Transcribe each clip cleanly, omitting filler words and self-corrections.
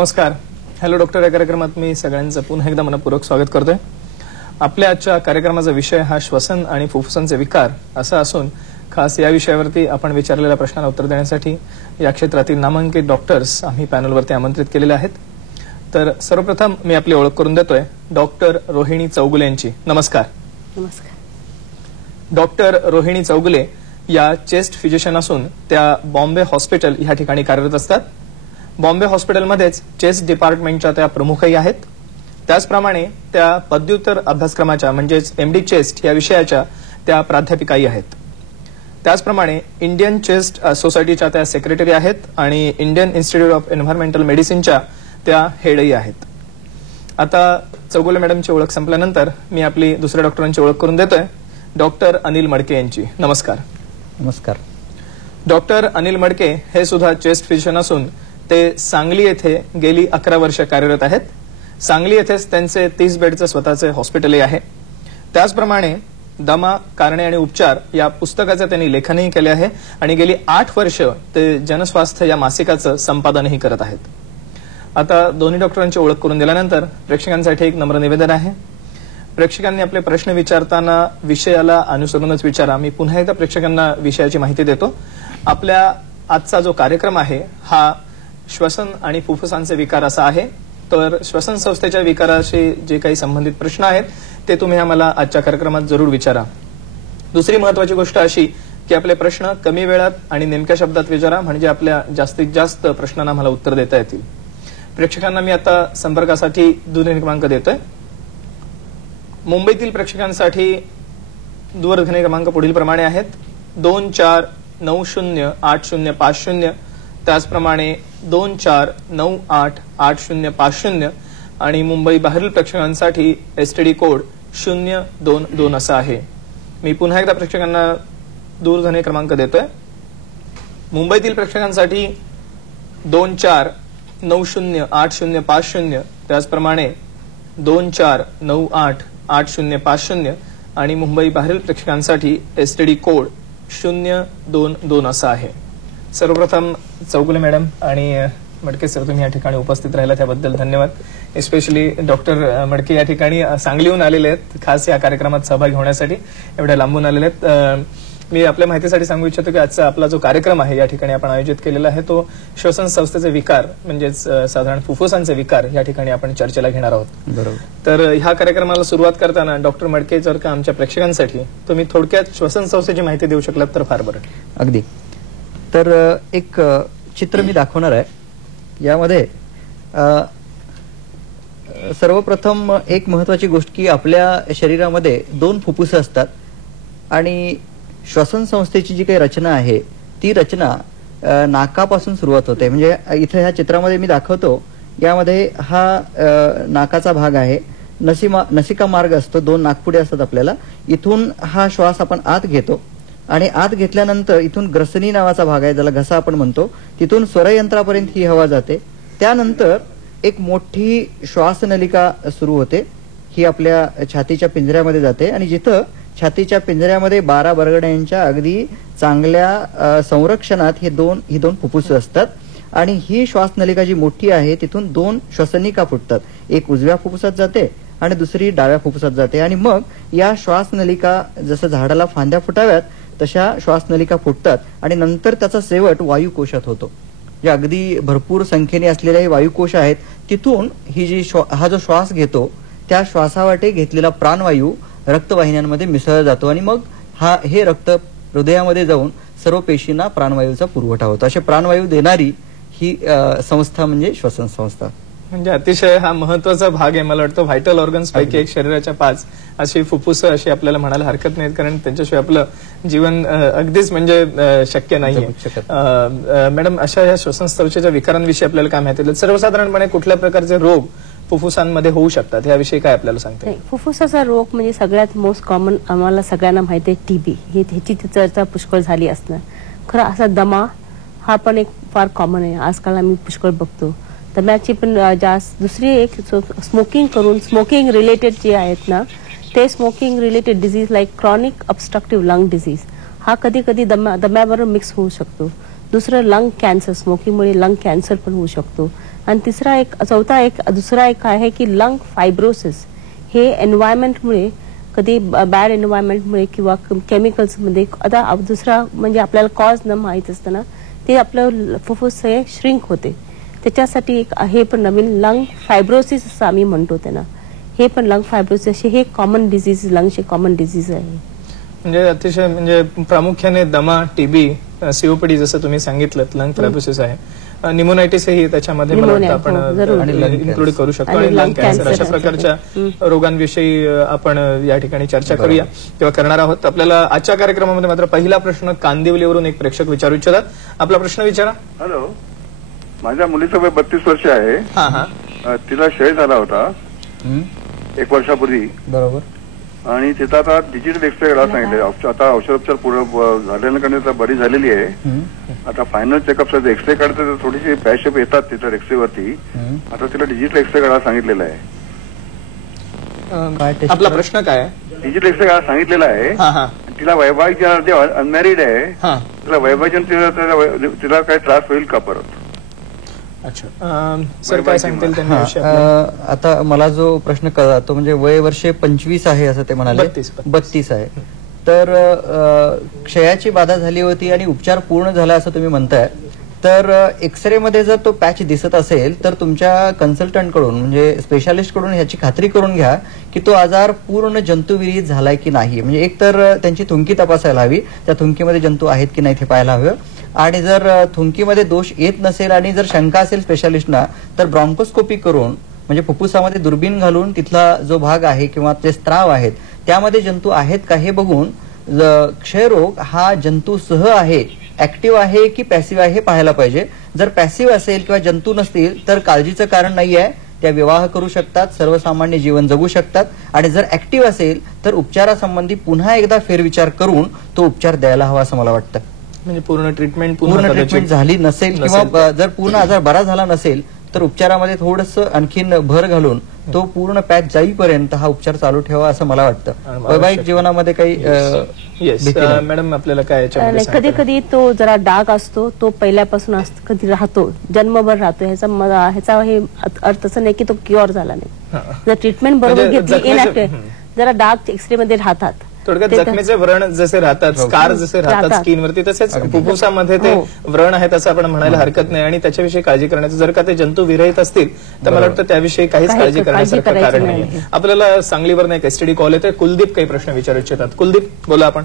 नमस्कार. Hello doctor या कार्यक्रमात मी सगळ्यांचं पुन्हा एकदा मनपूर्वक स्वागत करतोय. आपल्या आजच्या कार्यक्रमाचा विषय हा श्वसन आणि फुफ्फुसांचे विकार असा असून खास या विषयावरती आपण विचारलेल्या प्रश्नांना उत्तर देण्यासाठी या क्षेत्रातील नामांकित डॉक्टर्स आम्ही पॅनलवरती आमंत्रित केलेले आहेत. तर सर्वप्रथम मी आपली ओळख करून देतोय डॉक्टर रोहिणी चौगुले यांची. नमस्कार. नमस्कार. डॉक्टर रोहिणी चौगुले या चेस्ट फिजिशियन असून त्या बॉम्बे हॉस्पिटल या ठिकाणी कार्यरत असतात. बॉम्बे हॉस्पिटलमध्येच चेस्ट डिपार्टमेंटच्या त्या प्रमुखही आहेत. त्याचप्रमाणे त्या पदव्युत्तर अभ्यासक्रमाच्या म्हणजेच एमडी चेस्ट या विषयाच्या त्या प्राध्यापिकाही आहेत. त्याचप्रमाणे इंडियन चेस्ट सोसायटीच्या त्या सेक्रेटरी आहेत आणि इंडियन इन्स्टिट्यूट ऑफ एन्व्हायरमेंटल मेडिसिनच्या त्या हेडही आहेत. आता चौगुले मॅडमची ओळख संपल्यानंतर मी आपली दुसऱ्या डॉक्टरांची ओळख करून देतोय डॉक्टर अनिल मडके यांची. नमस्कार. नमस्कार. डॉक्टर अनिल मडके हे सुद्धा चेस्ट फिजिशियन असून ते सांगली येथे गेली 11 वर्ष कार्यरत आहेत. सांगली येथेच त्यांचे 30 बेडचे स्वतःचे हॉस्पिटलही आहे. त्याचप्रमाणे दमा, कारणे आणि उपचार या पुस्तकाचे त्यांनी लेखनही केले आहे आणि गेली 8 वर्ष ते जनस्वास्थ्य या मासिकाचं संपादनही करत आहेत. आता दोन्ही डॉक्टरांची ओळख करून दिल्यानंतर प्रेक्षकांसाठी एक नम्र निवेदन आहे. प्रेक्षकांनी आपले प्रश्न विचारताना विषयाला अनुसरूनच विचारा. मी पुन्हा एकदा प्रेक्षकांना विषयाची माहिती देतो. आपल्या आजचा जो कार्यक्रम आहे हा श्वसन आणि फुफ्फुसांचे विकार असा आहे. तर श्वसन संस्थेच्या विकाराशी जे काही संबंधित प्रश्न आहेत ते तुम्ही आम्हाला आजच्या कार्यक्रमात जरूर विचारा. दुसरी महत्वाची गोष्ट अशी की आपले प्रश्न कमी वेळात आणि नेमक्या शब्दात विचारा म्हणजे आपल्या जास्तीत जास्त प्रश्नांना आम्हाला उत्तर देता येतील. प्रेक्षकांना मी आता संपर्कासाठी दूरध्वनी क्रमांक देतोय. मुंबईतील प्रेक्षकांसाठी दूरध्वनी क्रमांक पुढील प्रमाणे आहेत 24908050. त्याचप्रमाणे 24988050 आणि मुंबई बाहेरील प्रेक्षकांसाठी एसटीडी कोड 022 असा आहे. मी पुन्हा एकदा प्रेक्षकांना दूरध्वनी क्रमांक देतोय. मुंबईतील प्रेक्षकांसाठी 24908050. त्याचप्रमाणे 24988050 आणि मुंबई बाहेरील प्रेक्षकांसाठी एसटीडी कोड 022 असा आहे. सर्वप्रथम चौगुले मॅडम आणि मडके सर तुम्ही या ठिकाणी उपस्थित राहिला त्याबद्दल धन्यवाद. एस्पेशली डॉक्टर मडके या ठिकाणी सांगलीहून आलेले आहेत खास या कार्यक्रमात सहभागी होण्यासाठी, एवढ्या लांबून आलेले आहेत. मी आपल्या माहितीसाठी सांगू इच्छितो की आजचा आपला जो कार्यक्रम आहे या ठिकाणी आपण आयोजित केलेला आहे तो श्वसन संस्थेचे विकार म्हणजेच साधारण फुफ्फुसांचे विकार या ठिकाणी आपण चर्चेला घेणार आहोत. बरोबर. तर ह्या कार्यक्रमाला सुरुवात करताना डॉक्टर मडके जर का आमच्या प्रेक्षकांसाठी तुम्ही थोडक्यात श्वसन संस्थेची माहिती देऊ शकलात तर फार बरं. अगदी. तर एक चित्र मी दाखवणार आहे. यामध्ये सर्वप्रथम एक महत्वाची गोष्ट की आपल्या शरीरामध्ये 2 फुफ्फुस असतात आणि श्वसन संस्थेची जी काही रचना आहे ती रचना नाकापासून सुरुवात होते. म्हणजे इथे ह्या चित्रामध्ये मी दाखवतो यामध्ये हा नाकाचा भाग आहे. नसिका मार्ग असतो, 2 नाकपुडे असतात आपल्याला. इथून हा श्वास आपण आत घेतो आणि आत घेतल्यानंतर इथून ग्रसनी नावाचा भाग आहे ज्याला घसा आपण म्हणतो, तिथून स्वरयंत्रापर्यंत ही हवा जाते. त्यानंतर एक मोठी श्वासनलिका सुरू होते. ही आपल्या छातीच्या पिंजऱ्यामध्ये जाते आणि जिथं छातीच्या पिंजऱ्यामध्ये 12 बरगड्यांच्या अगदी चांगल्या संरक्षणात ही दोन फुफ्फुस असतात आणि ही श्वासनलिका जी मोठी आहे तिथून 2 श्वसनिका फुटतात. एक उजव्या फुफ्फुसात जाते आणि दुसरी डाव्या फुफ्फुसात जाते आणि मग या श्वासनलिका जसं झाडाला फांद्या फुटाव्यात तशा श्वासनलिका फुटतात आणि नंतर त्याचा शेवट वायुकोशात होतो. जे अगदी भरपूर संख्येने असलेले वायुकोश आहेत तिथून ही हा जो श्वास घेतो त्या श्वासावाटे घेतलेला प्राणवायू रक्तवाहिन्यांमध्ये मिसळला जातो आणि मग हे रक्त हृदयामध्ये जाऊन सर्व पेशींना प्राणवायूचा पुरवठा होतो. असे प्राणवायू देणारी ही संस्था म्हणजे श्वसन संस्था. म्हणजे अतिशय हा महत्वाचा भाग आहे. मला वाटतं व्हायटल ऑर्गन्स पैकी एक शरीराच्या 5 अशी फुफ्फुस अशी आपल्याला म्हणायला हरकत नाही कारण त्यांच्याशिवाय आपलं जीवन अगदीच म्हणजे शक्य नाही. मॅडम अशा या श्वसन संस्थेच्या विकारांविषयी आपल्याला काय माहिती? सर्वसाधारणपणे कुठल्या प्रकारचे रोग फुफ्फुसांमध्ये होऊ शकतात याविषयी काय आपल्याला सांगता? फुफ्फुसाचा रोग म्हणजे सगळ्यात मोस्ट कॉमन आम्हाला सगळ्यांना माहिती आहे टीबी. ह्याची चर्चा पुष्कळ झाली असणार. खरं असा दमा हा पण एक फार कॉमन आहे. आजकाल आम्ही पुष्कळ बघतो. दम्याची पण जास्त दुसरी एक स्मोकिंग रिलेटेड जे आहेत ना ते smoking related disease like chronic obstructive lung disease हा कधी कधी दम्याबरोबर मिक्स होऊ शकतो. दुसरं लंग कॅन्सर, स्मोकिंगमुळे लंग कॅन्सर पण होऊ शकतो. आणि दुसरा एक आहे की लंग फायब्रोसिस. हे एन्व्हायरमेंटमुळे, कधी बॅड एन्व्हायरमेंटमुळे किंवा केमिकल्समध्ये, आता दुसरा म्हणजे आपल्याला कॉज न माहीत असताना ते आपलं फुफ्फुस हे श्रिंक होते. त्याच्यासाठी एक हे पण नवीन लंग फायब्रोसिस असं आम्ही म्हणतो त्यांना. हे पण लंग फायब्रोसिस हे कॉमन डिझीज, लंगचे कॉमन डिझीज आहे. म्हणजे अतिशय म्हणजे प्रामुख्याने दमा, टीबी, सीओपीडी जसं तुम्ही सांगितलं, लंग फायब्रोसिस आहे. निमोनायटिस ही त्याच्यामध्ये मला वाटतं आपण इन्क्लूड करू शकतो. आणि लंग कॅन्सर अशा प्रकारच्या रोगांविषयी आपण या ठिकाणी चर्चा करूया किंवा करणार आहोत. आपल्याला आजच्या कार्यक्रमामध्ये मात्र पहिला प्रश्न कांदिवलीवरून एक प्रेक्षक विचारू इच्छितात. आपला प्रश्न विचारा. हॅलो, माझ्या मुलीचं वय 32 वर्ष आहे. तिला क्षय झाला होता 1 वर्षापूर्वी. बरोबर. आणि तिथं आता डिजिटल एक्सरे करायला सांगितले. आता औषधोपचार पूर्ण झाल्यानंतर बरी झालेली आहे. आता फायनल चेकअप एक्सरे काढते तर थोडीशी पॅशअप येतात तिथं एक्सरेवरती. आता तिला डिजिटल एक्सरे करायला सांगितलेलं आहे. आपला प्रश्न काय? डिजिटल एक्सरे करायला सांगितलेला आहे. तिला वैवाहिक अनमॅरिड आहे. तिला वैवाहिक तिला काही त्रास होईल का परत? अच्छा सर, काय सांगतील त्यांनी? आता मला जो प्रश्न कळला तो म्हणजे वय वर्षे 25 आहे असं ते म्हणाले. 32 आहे. तर क्षयाची बाधा झाली होती आणि उपचार पूर्ण झाला असं तुम्ही म्हणताय. तर एक्सरे मध्ये जर तो पॅच दिसत असेल तर तुमच्या कन्सल्टंट कडून म्हणजे स्पेशालिस्ट कडून ह्याची खात्री करून घ्या की तो आजार पूर्ण जंतुविरहित झालाय की नाही. म्हणजे एक तर त्यांची थुंकी तपासायला हवी, त्या थुंकीमध्ये जंतू आहेत की नाही ते पाहायला हवं. आणि जर थुंकीमध्ये दोष येत नसेल आणि जर शंका असेल स्पेशालिस्टना तर ब्रॉन्कोस्कोपी करून म्हणजे फुफ्फुसामध्ये दुर्बीण घालून तिथला जो भाग आहे किंवा ते स्त्राव आहेत त्यामध्ये जंतू आहेत का हे बघून क्षयरोग हा जंतूसह आहे, ऍक्टिव्ह आहे की पॅसिव्ह आहे हे पाहायला पाहिजे. जर पॅसिव्ह असेल किंवा जंतू नसतील तर काळजीचं कारण नाही आहे. त्या विवाह करू शकतात, सर्वसामान्य जीवन जगू शकतात. आणि जर ऍक्टिव्ह असेल तर उपचारासंबंधी पुन्हा एकदा फेरविचार करून तो उपचार द्यायला हवा असं मला वाटतं. म्हणजे पूर्ण ट्रीटमेंट झाली नसेल किंवा जर पूर्ण आजार बरा झाला नसेल तर उपचारामध्ये थोडंसं आणखीन भर घालून तो पूर्ण पॅच जाईपर्यंत हा उपचार चालू ठेवा असं मला वाटतं. वैवाहिक जीवनामध्ये काही मॅडम आपल्याला काय? कधी कधी तो जरा डाग असतो, तो पहिल्यापासून कधी राहतो, जन्मभर राहतो. ह्याचा हे अर्थ असं नाही की तो क्युअर झाला नाही. जर ट्रीटमेंट बरोबर घेतली जरा डाग एक्सरे मध्ये राहतात. थोडक्यात जखमेचे व्रण जसे राहतात, स्कार जसे राहतात स्किनवरती, तसेच फुफ्फुसामध्ये ते व्रण आहेत असं आपण म्हणायला हरकत नाही. आणि त्याच्याविषयी काळजी करण्याचं, जर का ते जंतू विरहित असतील तर मला वाटतं त्याविषयी काहीच काळजी करण्यासारखं कारण नाही. आपल्याला सांगलीवर एक एसटीडी कॉल येतोय. कुलदीप काही प्रश्न विचारू इच्छितात. कुलदीप बोला. आपण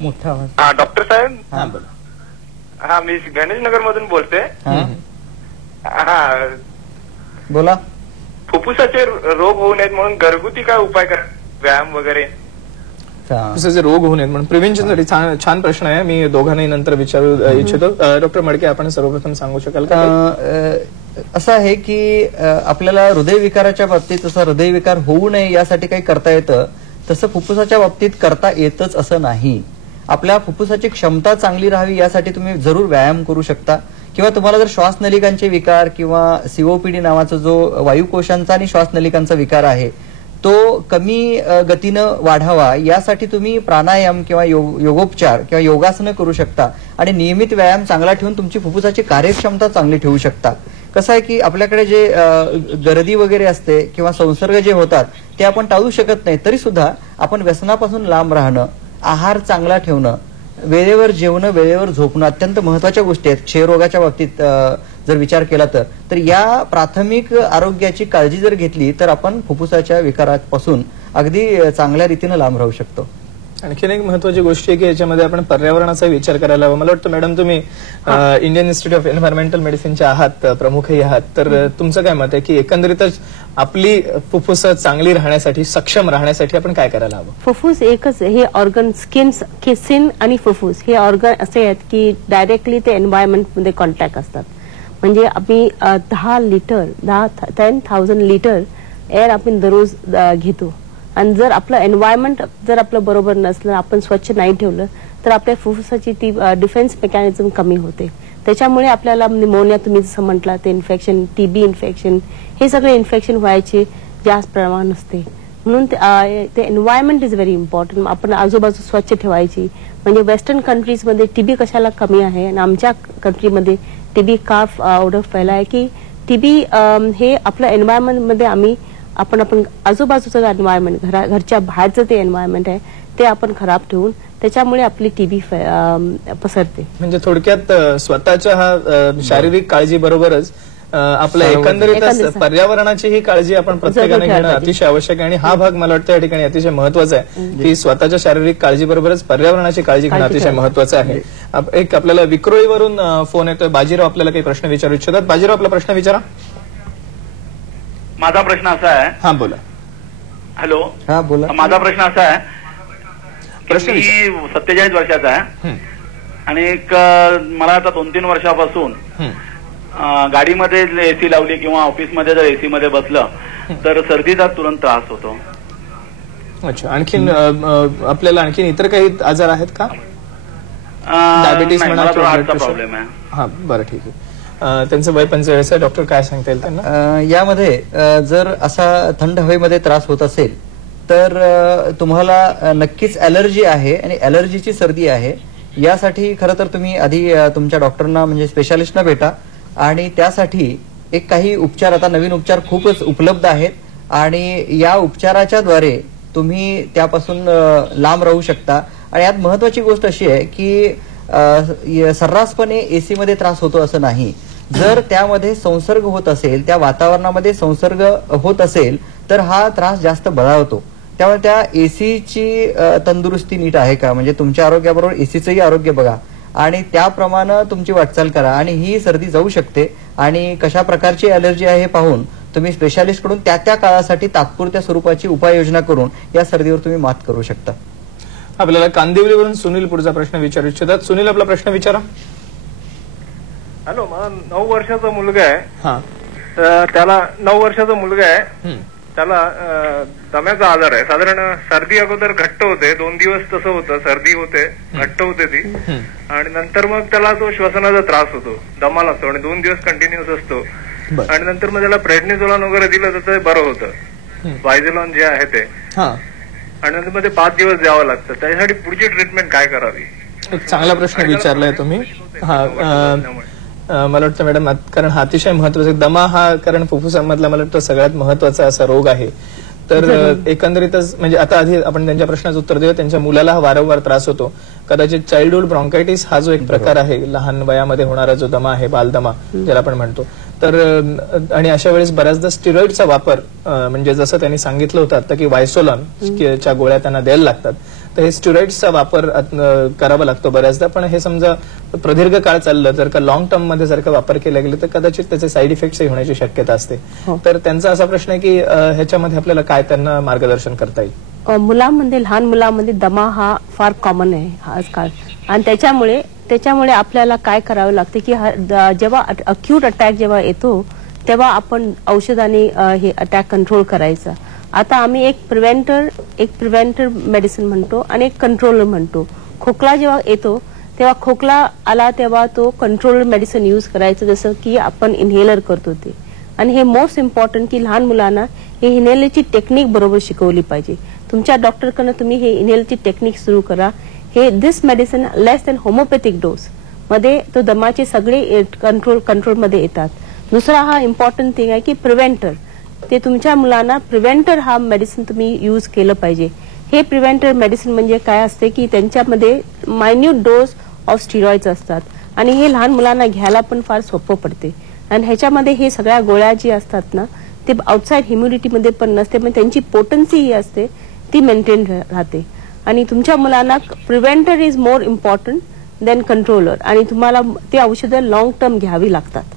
मोठा डॉक्टर साहेब. बोला. मी गणेशनगर मधून बोलते. बोला. फुफ्फुसाचे रोग होऊ नयेत म्हणून घरगुती काय उपाय करा, व्यायाम वगैरे? फुफ्फुसाचे रोग होऊ नयेत म्हणून प्रिव्हेन्शनसाठी छान प्रश्न आहे. मी दोघांनाही नंतर विचारू इच्छितो. डॉक्टर मडके, आपण सर्वप्रथम सांगू शकाल का? असं आहे की आपल्याला हृदयविकाराच्या बाबतीत जसं हृदयविकार होऊ नये यासाठी काही करता येतं तसं फुफ्फुसाच्या बाबतीत करता येतच असं नाही. आपल्या फुफ्फुसाची क्षमता चांगली राहावी यासाठी तुम्ही जरूर व्यायाम करू शकता. किंवा तुम्हाला जर श्वासनलिकांचे विकार किंवा सीओपीडी नावाचा जो वायुकोशांचा आणि श्वासनलिकांचा विकार आहे तो कमी गतीनं वाढावा यासाठी तुम्ही प्राणायाम किंवा योगोपचार किंवा योगासनं करू शकता. आणि नियमित व्यायाम चांगला ठेवून तुमची फुफ्फुसाची कार्यक्षमता चांगली ठेवू शकता. कसं आहे की आपल्याकडे जे गर्दी वगैरे असते किंवा संसर्ग जे होतात ते आपण टाळू शकत नाही. तरी सुद्धा आपण व्यसनापासून लांब राहणं, आहार चांगला ठेवणं, वेळेवर जेवणं, वेळेवर झोपणं अत्यंत महत्वाच्या गोष्टी आहेत. क्षयरोगाच्या बाबतीत जर विचार केला तर या प्राथमिक आरोग्याची काळजी जर घेतली तर आपण फुफ्फुसाच्या विकारापासून अगदी चांगल्या रीतीनं लांब राहू शकतो. आणखीन एक महत्वाची गोष्ट आहे की याच्यामध्ये आपण पर्यावरणाचा विचार करायला हवा. मला वाटतं मॅडम तुम्ही इंडियन इन्स्टिट्यूट ऑफ एन्व्हायरमेंटल मेडिसिनच्या आहात, प्रमुखही आहात. तर तुमचं काय मत आहे की एकंदरीतच आपली फुफ्फुस चांगली राहण्यासाठी, सक्षम राहण्यासाठी आपण काय करायला हवं? फुफ्फुस एकच हे ऑर्गन, स्किन आणि फुफ्फुस हे ऑर्गन असे आहेत की डायरेक्टली ते एन्व्हायरमेंटमध्ये कॉन्टॅक्ट असतात. म्हणजे आम्ही 10,000 लिटर एअर आपण दररोज घेतो. आणि जर आपलं एन्व्हायरमेंट जर आपलं बरोबर नसलं, आपण स्वच्छ नाही ठेवलं तर आपल्या फुफ्फुसाची ती डिफेन्स मेकॅनिझम कमी होते. त्याच्यामुळे आपल्याला निमोनिया, तुम्ही जसं म्हटलं ते इन्फेक्शन, टीबी इन्फेक्शन, हे सगळे इन्फेक्शन व्हायचे जास्त प्रमाण असते. म्हणून ते एन्व्हायरमेंट इज व्हेरी इम्पॉर्टंट. आपण आजूबाजू स्वच्छ ठेवायची. म्हणजे वेस्टर्न कंट्रीजमध्ये टीबी कशाला कमी आहे आणि आमच्या कंट्रीमध्ये टीबी का एवढं फैला आहे की टीबी हे आपल्या एन्व्हायरमेंटमध्ये आपण आजूबाजूचं एन्व्हायरमेंट घरच्या बाहेरचं ते एन्व्हायरमेंट आहे ते आपण खराब ठेवून त्याच्यामुळे आपली टीबी पसरते. म्हणजे थोडक्यात स्वतःच्या हा शारीरिक काळजी बरोबरच आपल्या एकंदरीत पर्यावरणाचीही काळजी आपण प्रत्येकाने घेणं अतिशय आवश्यक आहे. आणि हा भाग मला वाटतं या ठिकाणी अतिशय महत्वाचा आहे की स्वतःच्या शारीरिक काळजी बरोबरच पर्यावरणाची काळजी घेणं अतिशय महत्वाचं आहे. एक आपल्याला विक्रोळीवरून फोन येतोय. बाजीराव आपल्याला काही प्रश्न विचारू इच्छितात. बाजीराव, आपला प्रश्न विचारा. माझा प्रश्न असा आहे. हा बोला. हॅलो. हा बोला. माझा प्रश्न असा आहे की मी 47 वर्षाचा आहे आणि मला आता 2-3 वर्षापासून गाडीमध्ये एसी लावली किंवा ऑफिसमध्ये जर एसी मध्ये बसलं तर सर्दीचा तुरंत त्रास होतो. अच्छा. आणखीन आपल्याला आणखीन इतर काही आजार आहेत का? डायबिटीस म्हणा किंवा प्रॉब्लेम आहे. हा बरं, ठीक आहे. त्यांचं वय 45 आहे. डॉक्टर काय सांगता येईल त्यांना? यामध्ये जर असा थंड हवेमध्ये त्रास होत असेल तर तुम्हाला नक्कीच ॲलर्जी आहे आणि ॲलर्जीची सर्दी आहे. यासाठी खरं तर तुम्ही आधी तुमच्या डॉक्टरना म्हणजे स्पेशालिस्टना भेटा आणि त्यासाठी एक काही उपचार, आता नवीन उपचार खूपच उपलब्ध आहेत आणि या उपचाराच्या द्वारे तुम्ही त्यापासून लांब राहू शकता. आणि यात महत्वाची गोष्ट अशी आहे की सर्रासपणे एसी मध्ये त्रास होतो असं नाही. जर त्यामध्ये संसर्ग होत असेल, त्या वातावरणामध्ये संसर्ग होत असेल तर हा त्रास जास्त बळावतो. त्यामुळे त्या एसीची तंदुरुस्ती नीट आहे का, म्हणजे तुमच्या आरोग्याबरोबर एसीचंही आरोग्य बघा आणि त्याप्रमाणे तुमची वाटचाल करा आणि ही सर्दी जाऊ शकते. आणि कशा प्रकारची ॲलर्जी आहे हे पाहून तुम्ही स्पेशालिस्ट कडून त्या काळासाठी तात्पुरत्या स्वरूपाची उपाययोजना करून या सर्दीवर तुम्ही मात करू शकता. आपल्याला कांदिवलीवरून सुनील पुढचा प्रश्न विचारू इच्छितात. सुनील, आपला प्रश्न विचारा. हॅलो. मला 9 वर्षाचा मुलगा आहे. हा. त्याला 9 वर्षाचा मुलगा आहे. त्याला दम्याचा आजार आहे. साधारण सर्दी अगोदर घट्ट होते, 2 दिवस तसं होतं, सर्दी होते, घट्ट होते ती, आणि नंतर मग त्याला तो श्वसनाचा त्रास होतो, दमा लागतो आणि 2 दिवस कंटिन्युअस असतो. आणि नंतर मग त्याला प्रेडनिझोलॉन वगैरे दिलं तर ते बरं होतं, वायझोलॉन जे आहे ते. आणि नंतर मध्ये 5 दिवस द्यावं लागतं. त्याच्यासाठी पुढची ट्रीटमेंट काय करावी? एक चांगला प्रश्न विचारलाय तुम्ही. मला वाटतं मॅडम, कारण हा अतिशय महत्वाचा दमा हा कारण फुफ्फुसामधला मला वाटतं सगळ्यात महत्वाचा असा रोग आहे. तर एकंदरीतच म्हणजे आता आधी आपण त्यांच्या प्रश्नाचं उत्तर देऊ. त्यांच्या मुलाला हा वारंवार त्रास होतो. कदाचित चाइल्डहुड ब्रॉन्कायटिस हा जो एक प्रकार आहे, लहान वयामध्ये होणारा जो दमा आहे, बालदमा ज्याला आपण म्हणतो, तर आणि अशा वेळेस बऱ्याचदा स्टिरॉइडचा वापर म्हणजे जसं त्यांनी सांगितलं होतं आता की वायसोलॉनच्या गोळ्या त्यांना द्यायला लागतात, तर हे स्टिरॉइड्सचा वापर करावा लागतो बऱ्याचदा. पण हे समजा प्रदीर्घ काळ चाललं जर का लॉंग टर्म मध्ये जर का वापर केला गेला तर कदाचित त्याचे साईड इफेक्ट्सही होण्याची शक्यता असते. तर त्यांचा असा प्रश्न आहे की ह्याच्यामध्ये आपल्याला काय त्यांना मार्गदर्शन करता येईल? मुलांमध्ये, लहान मुलांमध्ये दमा हा फार कॉमन आहे आजकाल आणि त्याच्यामुळे आपल्याला काय करावं लागतं की जेव्हा अक्यूट अटॅक जेव्हा येतो तेव्हा आपण औषधाने हे अटॅक कंट्रोल करायचा. आता आम्ही एक प्रिव्हेंटर मेडिसिन म्हणतो आणि एक कंट्रोलर म्हणतो. खोकला जेव्हा येतो तेव्हा खोकला आला तेव्हा तो कंट्रोलर मेडिसिन यूज करायचं, जसं की आपण इन्हेलर करतो ते. आणि हे मोस्ट इम्पॉर्टंट की लहान मुलांना हे इन्हेलरची टेक्निक बरोबर शिकवली पाहिजे. तुमच्या डॉक्टरकडनं तुम्ही हे इन्हेलरची टेक्निक सुरू करा. हे दिस मेडिसिन लेस दॅन होमिओपॅथिक डोस मध्ये तो दमाचे सगळे कंट्रोलमध्ये येतात. दुसरा हा इम्पॉर्टंट थिंग आहे की प्रिव्हेंटर, ते तुमच्या मुलांना प्रिव्हेंटर हा मेडिसिन तुम्ही यूज केलं पाहिजे. हे प्रिव्हेंटर मेडिसिन म्हणजे काय असते की त्यांच्यामध्ये मायन्यूट डोस ऑफ स्टिरॉइड्स असतात आणि हे लहान मुलांना घ्यायला पण फार सोपं पडते. आणि ह्याच्यामध्ये हे सगळ्या गोळ्या जी असतात ना ते आउटसाइड ह्युमिडिटीमध्ये पण नसते, पण त्यांची पोटन्सी ही असते ती मेंटेन राहते. आणि तुमच्या मुलांना preventer is more important than controller आणि तुम्हाला ते औषधं लॉंग टर्म घ्यावी लागतात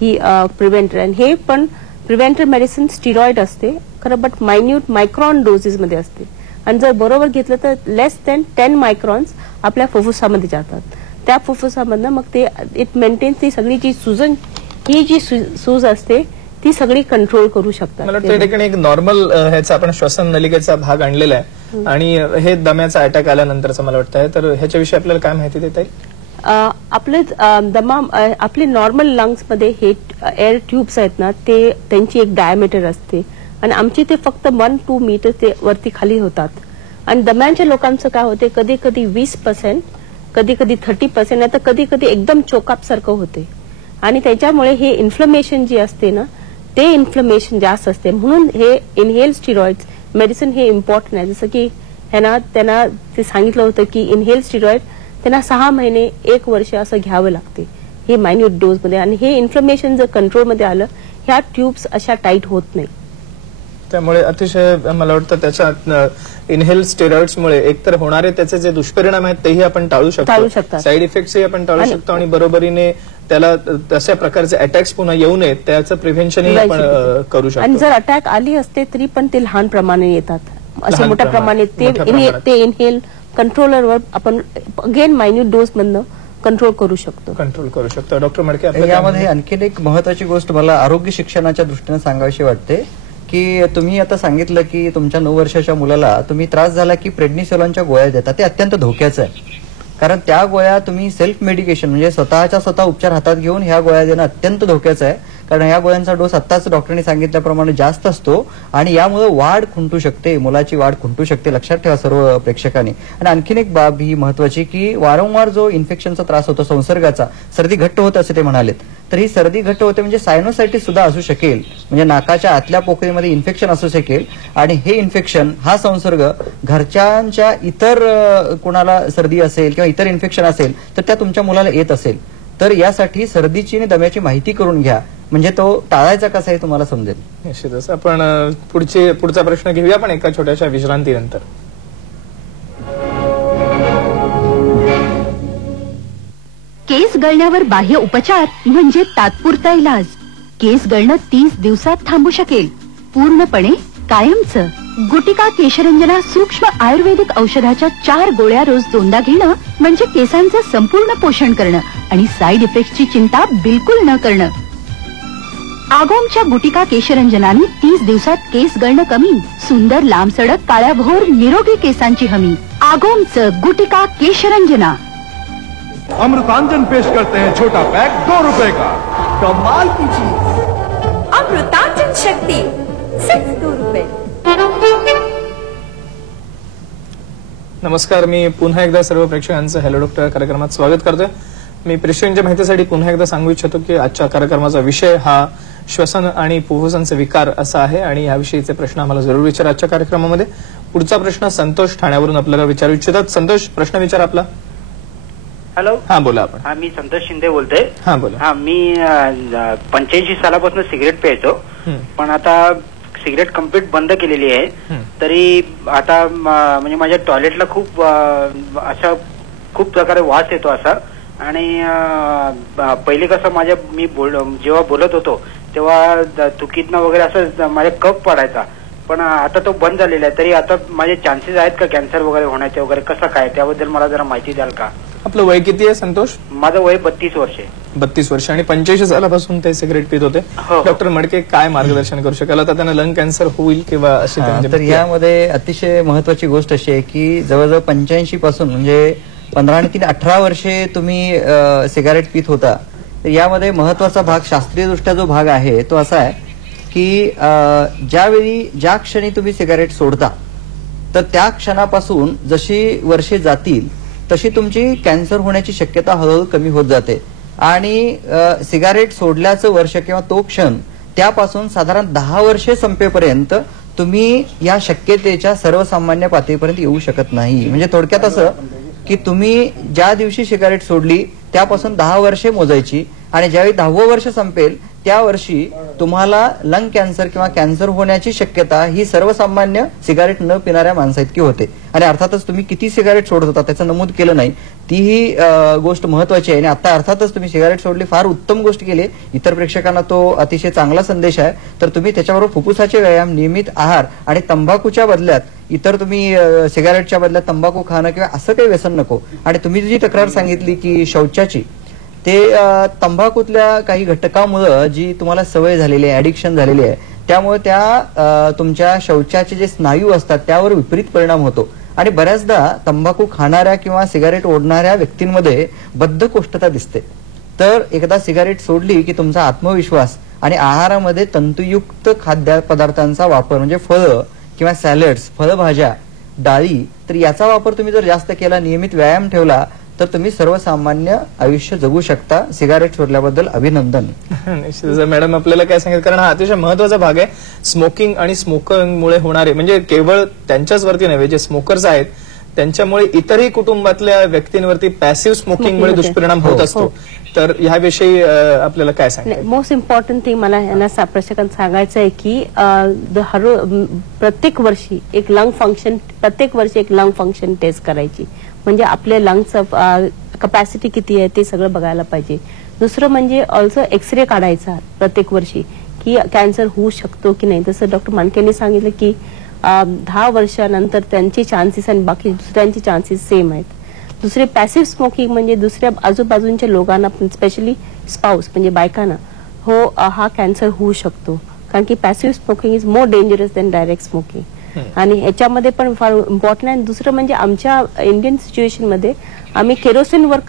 ही प्रिव्हेंटर. आणि हे पण प्रिव्हेंटर मेडिसिन स्टिरॉइड असते खरं, बट मायन्यूट मायक्रॉन डोसेस मध्ये असते आणि जर बरोबर घेतलं तर लेस दॅन 10 मायक्रॉन्स आपल्या फुफ्फुसामध्ये जातात. त्या फुफ्फुसामधनं मग ते इट मेंटेन्स ती सगळी जी सुजन ही जी सूज असते ती सगळी कंट्रोल करू शकतात. मला वाटतं या ठिकाणी एक नॉर्मल ह्याचा आपण श्वसन नलिकेचा भाग आणलेला आहे आणि हे दम्याचा अटॅक आल्यानंतरचा मला वाटतं आहे, तर ह्याच्याविषयी आपल्याला काय माहिती देता येईल? आपले नॉर्मल लंग्स मध्ये हे एअर ट्यूब्स आहेत ना ते त्यांची एक डायमीटर असते आणि आमची ते फक्त 1-2 मीटर ते वरती खाली होतात. आणि दम्याच्या लोकांचं काय होते, कधी कधी 20%, कधी कधी 30%, नाही तर कधी कधी एकदम चोकाप सारखं होते. आणि त्याच्यामुळे हे इन्फ्लमेशन जी असते ना, ते इन्फ्लमेशन जास्त असते. म्हणून हे इनहेल स्टिरॉइड्स मेडिसिन हे इम्पॉर्टंट आहे. जसं की त्यांना ते सांगितलं होतं की इनहेल स्टिरॉइड त्यांना 6 महिने 1 वर्ष असं घ्यावं लागते हे मायन्यूट डोस मध्ये. आणि हे इन्फ्लमेशन जर कंट्रोलमध्ये आलं, ह्या ट्यूब्स अशा टाईट होत नाही. त्यामुळे अतिशय मला वाटतं त्याच्या इनहेल स्टेरॉइड्समुळे एकतर होणारे त्याचे जे दुष्परिणाम आहेत तेही आपण टाळू शकतो, साईड इफेक्ट्सही आपण टाळू शकतो आणि बरोबरीने त्याला तशा प्रकारचे अटॅक्स पुन्हा येऊ नयेत त्याचं प्रिव्हेन्शनही आपण करू शकतो. आणि जर अटॅक आली असते तरी पण ते लहान प्रमाणे येतात, असे मोठ्या प्रमाणे ते इनहेल कंट्रोलरवर आपण अगेन मायन्यूट डोस मधनं कंट्रोल करू शकतो. डॉक्टर मडके, यामध्ये आणखीन एक महत्वाची गोष्ट मला आरोग्य शिक्षणाच्या दृष्टीने सांगावीशी वाटते की तुम्ही आता सांगितलं की तुमच्या 9 वर्षाच्या मुलाला तुम्ही त्रास झाला की प्रेडनिसोलॉनच्या गोळ्या देता. ते अत्यंत धोक्याचं आहे, कारण त्या गोळ्या तुम्ही सेल्फ मेडिकेशन म्हणजे स्वतः उपचार हातात घेऊन ह्या गोळ्या देणं अत्यंत धोक्याचं आहे. कारण या गोळ्यांचा डोस आत्ताच डॉक्टरांनी सांगितल्याप्रमाणे जास्त असतो आणि यामुळे वाढ खुंटू शकते, मुलाची वाढ खुंटू शकते. लक्षात ठेवा सर्व प्रेक्षकांनी. आणि आणखीन एक बाब ही महत्वाची की वारंवार जो इन्फेक्शनचा त्रास होतो संसर्गाचा, सर्दी घट्ट होत असे ते म्हणालेत, तर ही सर्दी घट्ट होते म्हणजे सायनोसायटिस सुद्धा असू शकेल, म्हणजे नाकाच्या आतल्या पोकळीमध्ये इन्फेक्शन असू शकेल. आणि हे इन्फेक्शन हा संसर्ग घरच्यांच्या इतर कुणाला सर्दी असेल किंवा इतर इन्फेक्शन असेल तर त्या तुमच्या मुलाला येत असेल, तर यासाठी सर्दीची आणि दम्याची माहिती करून घ्या, म्हणजे तो टाळायचा कसा हे तुम्हाला समजेल. निश्चितच. आपण पुढचा प्रश्न घेऊया पण एका छोट्याशा विश्रांतीनंतर. केस गळण्यावर बाह्य उपचार म्हणजे तात्पुरता इलाज. केस गळणं 30 दिवसात थांबू शकेल, पूर्णपणे कायमचं. गुटिका केशरंजना सूक्ष्म आयुर्वेदिक औषधाच्या 4 गोळ्या रोज 2दा घेणं म्हणजे केसांचं संपूर्ण पोषण करणं आणि साईड इफेक्टची चिंता बिलकुल न करणं. आगोमच्या गुटिका केशरंजनाने 30 दिवसात केस गळणं कमी, सुंदर लांब सडक काळ्याभोर निरोगी केसांची हमी. आगोमचं गुटिका केशरंजना. अमृतांजन पेश करते हैं छोटा पैक 2 रुपए का. कमाल की चीज अमृतांजन शक्ति सिर्फ 2 रुपए. नमस्कार, मी पुन्हा एकदा सर्व प्रेक्षकांचं हॅलो डॉक्टर कार्यक्रमात स्वागत करतोय. मी प्रेक्षकांच्या माहितीसाठी पुन्हा एकदा सांगू इच्छितो की आजच्या कार्यक्रमाचा विषय हा श्वसन आणि फुफ्फुसांचे विकार असा आहे आणि याविषयीचे प्रश्न आम्हाला जरूर विचारा आजच्या कार्यक्रमामध्ये. पुढचा प्रश्न संतोष ठाण्यावरून आपल्याला विचारू इच्छितात. संतोष, प्रश्न विचार आपला. हॅलो. हा, बोला आपण. हा, मी संतोष शिंदे बोलतोय. हा, बोला. हा, मी 85 सालापासून सिगरेट प्यायचो, पण आता सिगरेट कम्प्लीट बंद केलेली आहे. तरी आता म्हणजे माझ्या टॉयलेटला खूप असा खूप प्रकारे वास येतो असा. आणि पहिले कसं मी जेव्हा बोलत होतो तेव्हा थुकीतनं वगैरे असं माझ्या कफ पडायचा, पण आता तो बंद झालेला आहे. तरी आता माझे चान्सेस आहेत का कॅन्सर वगैरे होण्याचे वगैरे, कसं काय त्याबद्दल मला जरा माहिती द्याल का? आपलं वय किती आहे संतोष? माझं वय 32 वर्ष आहे. 32 वर्ष आणि 85 सालापासून ते सिगरेट पित होते. डॉक्टर मडके काय मार्गदर्शन करू शकाल? आता त्यांना लंग कॅन्सर होईल किंवा अशी? तर यामध्ये अतिशय महत्वाची गोष्ट अशी आहे की जवळजवळ 85 पासून म्हणजे 15 आणि 3 18 वर्षे तुम्ही सिगारेट पित होता. तर यामध्ये महत्वाचा भाग, शास्त्रीय दृष्ट्या जो भाग आहे तो असा आहे की ज्या क्षणी तुम्ही सिगारेट सोडता तर त्या क्षणापासून जशी वर्षे जातील तशी तुमची कॅन्सर होण्याची शक्यता हळूहळू कमी होत जाते. आणि सिगारेट सोडल्याचं वर्ष किंवा तो क्षण त्यापासून साधारण 10 वर्षे संपेपर्यंत तुम्ही या शक्यतेच्या सर्वसामान्य पातळीपर्यंत येऊ शकत नाही. म्हणजे थोडक्यात असं की तुम्ही ज्या दिवशी सिगारेट सोडली त्यापासून 10 वर्षे मोजायची आणि ज्यावेळी 10वं वर्ष संपेल त्या वर्षी तुम्हाला लंग कॅन्सर किंवा कॅन्सर होण्याची शक्यता ही सर्वसामान्य सिगारेट न पिणाऱ्या माणसाइतकी होते. आणि अर्थातच तुम्ही किती सिगारेट सोडत होता त्याचं नमूद केलं नाही, तीही गोष्ट महत्वाची आहे. आणि आता अर्थातच तुम्ही सिगारेट सोडली, फार उत्तम गोष्ट केली. इतर प्रेक्षकांना तो अतिशय चांगला संदेश आहे. तर तुम्ही त्याच्याबरोबर फुफ्फुसाचे व्यायाम, नियमित आहार आणि तंबाखूच्या बदल्यात इतर तुम्ही सिगारेटच्या बदल्यात तंबाखू खाणं किंवा असं काही व्यसन नको. आणि तुम्ही जी तक्रार सांगितली की शौचाची, ते तंबाखूतल्या काही घटकामुळे जी तुम्हाला सवय झालेली आहे, ऍडिक्शन झालेली आहे, त्यामुळे त्या तुमच्या शौचाचे जे स्नायू असतात त्यावर विपरीत परिणाम होतो. आणि बऱ्याचदा तंबाखू खाणाऱ्या किंवा सिगारेट ओढणाऱ्या व्यक्तींमध्ये बद्धकोष्ठता दिसते. तर एकदा सिगारेट सोडली की तुमचा आत्मविश्वास आणि आहारामध्ये तंतुयुक्त खाद्यपदार्थांचा वापर म्हणजे फळं किंवा सॅलड्स, फळभाज्या, डाळी, तर याचा वापर तुम्ही जर जास्त केला, नियमित व्यायाम ठेवला तर तुम्ही सर्वसामान्य आयुष्य जगू शकता. सिगारेट सोडल्याबद्दल अभिनंदन. निश्चितच मॅडम आपल्याला काय सांगितलं, कारण हा अतिशय महत्वाचा भाग आहे. स्मोकिंग आणि स्मोकिंगमुळे होणारे म्हणजे केवळ त्यांच्याच वरती नव्हे, जे स्मोकर्स आहेत त्यांच्यामुळे इतरही कुटुंबातल्या व्यक्तींवरती पॅसिव्ह स्मोकिंगमुळे दुष्परिणाम होत असतो. तर ह्याविषयी आपल्याला काय सांगायचं? मोस्ट इम्पॉर्टंट थिंग मला यांना प्रेक्षकांना सांगायचं आहे की प्रत्येक वर्षी एक लंग फंक्शन टेस्ट करायची, म्हणजे आपल्या लंगचं कपॅसिटी किती आहे ते सगळं बघायला पाहिजे. दुसरं म्हणजे ऑल्सो एक्सरे काढायचा प्रत्येक वर्षी की कॅन्सर होऊ शकतो की नाही. जसं डॉक्टर मानकेंनी सांगितलं की 10 वर्षानंतर त्यांचे चान्सेस आणि बाकी दुसऱ्यांचे चान्सेस सेम आहेत. दुसरे पॅसिव्ह स्मोकिंग म्हणजे दुसऱ्या आजूबाजूच्या लोकांना स्पेशली स्पाऊस म्हणजे बायकांना हा कॅन्सर होऊ शकतो, कारण की passive smoking is more dangerous than direct smoking. आणि याच्यामध्ये पण फार इम्पॉर्टंट आहे. दुसरं म्हणजे आमच्या इंडियन सिच्युएशन मध्ये आम्ही केरोसिनवर